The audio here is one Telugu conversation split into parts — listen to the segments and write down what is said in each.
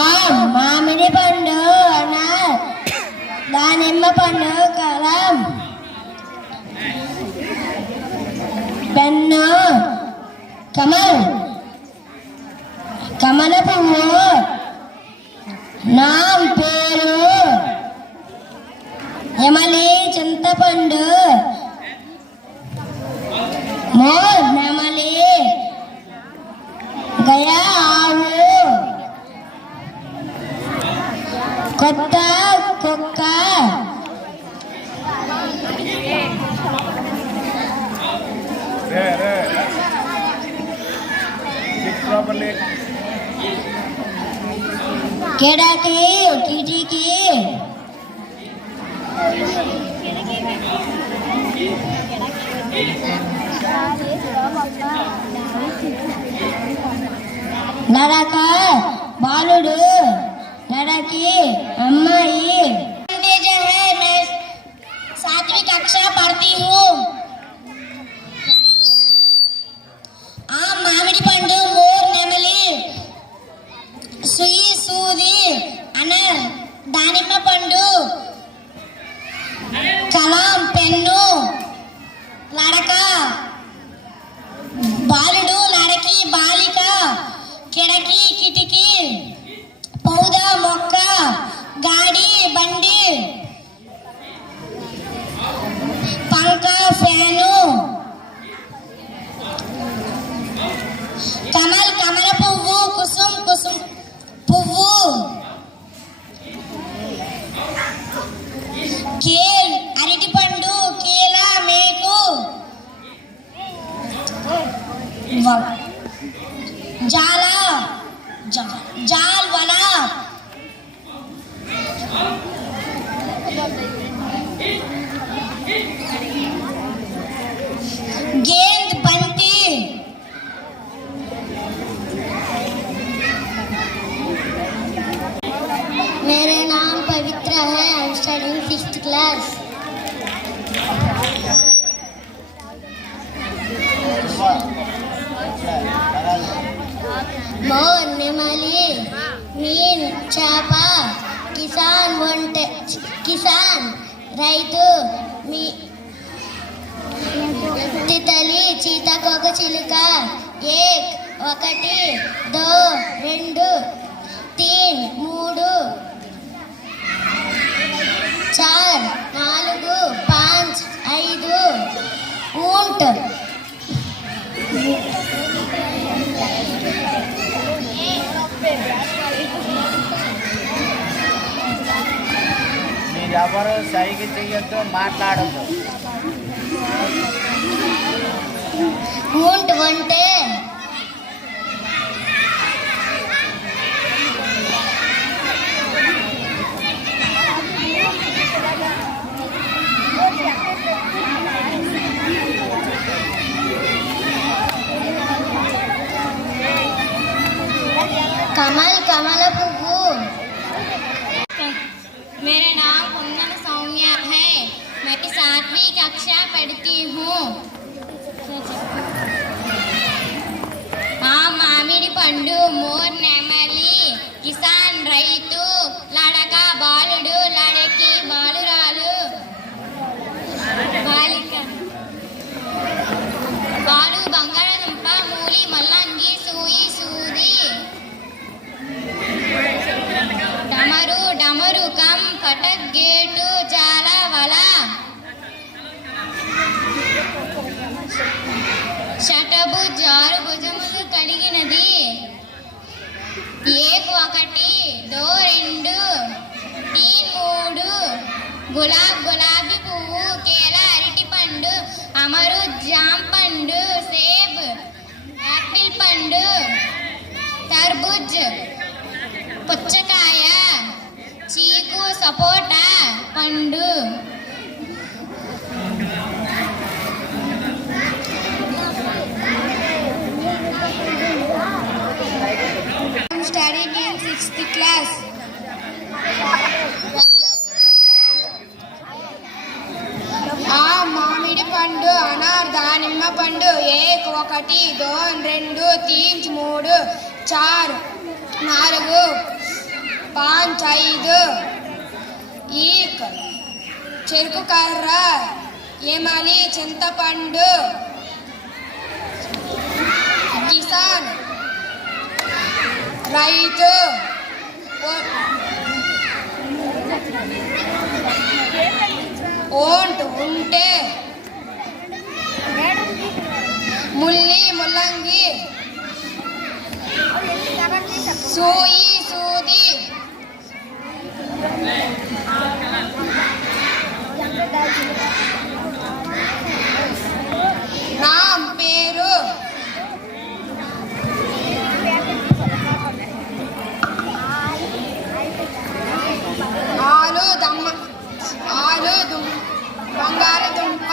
ఆ మామిడి పండు అనార్ దానిమ్మ పండు కలం పెన్ను కమల పువ్వు నా పేరు ఎమలి చింతపండు మోర్ నెమలి గయా ఆవు కొత్త కుక్క కిడకి కిటికీ నడక బాలుడు लड़की अम्माई 7वीं कक्षा पढ़ती हूँ। आम मामिडी पंडु मोर नेमली सुई सूदी अनर दानिम्म पंडु कलम पेन्नु लड़का बालुडु लड़की बालिका किड़की किटिकी पौधा मोक्का गाड़ी बंडी पंखा फैनु कमल कमल पुव्वु कुसुम कुसुम पुव्वु केल अरटी पंडु केला मेकु जाला जाल वाला गेंद बंटी मेरे नाम पवित्र है। I am studying 6th class. More namely mean चापा किसान रैतु मी तितली चीताकोक चिलुक 1 2 2 3 3 4 4 5 5 ऊंट ఎవరు సైకి చెయ్యొద్దు మాట్లాడొద్దు ऊंट వంటే कमल कमल पुव्वु। मेरा नाम कुंदन सौम्या है। मैं 7वीं कक्षा पढ़ती हूँ। आम मामिडी पंडु मोर नेमली किसान रैतु लड़का बालुडु लड़की बालुरालु बालिका बालु బంగాళదుంప మూలి మల్లంగి సూయి సూది डमरू डमरुकम कटक गेटु जाला वला शटभुज 6 భుజములు కలిగినది 1 1 2 2 3 3 गुलाब गुलाबी पुव्వు केला अरटी पंडु अमरूद जाम पंडु सेब एप्पल पंडु तरबूज పుచ్చకాయ చీకు సపోటా పండు I am studying in 6th class. Mamidi पंडु अनार दानिम्म पंडु 1 1 2 2 3 3 4 4 పాంచ్ 5 ఈక్ చెరుకు కర్ర ఎమలి చింతపండు కిసాన్ రైతు ఓంట్ ఉంటే ముల్లి ముల్లంగి సూయి సూది రామ్ పేరు బంగాళదుంప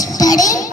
Studying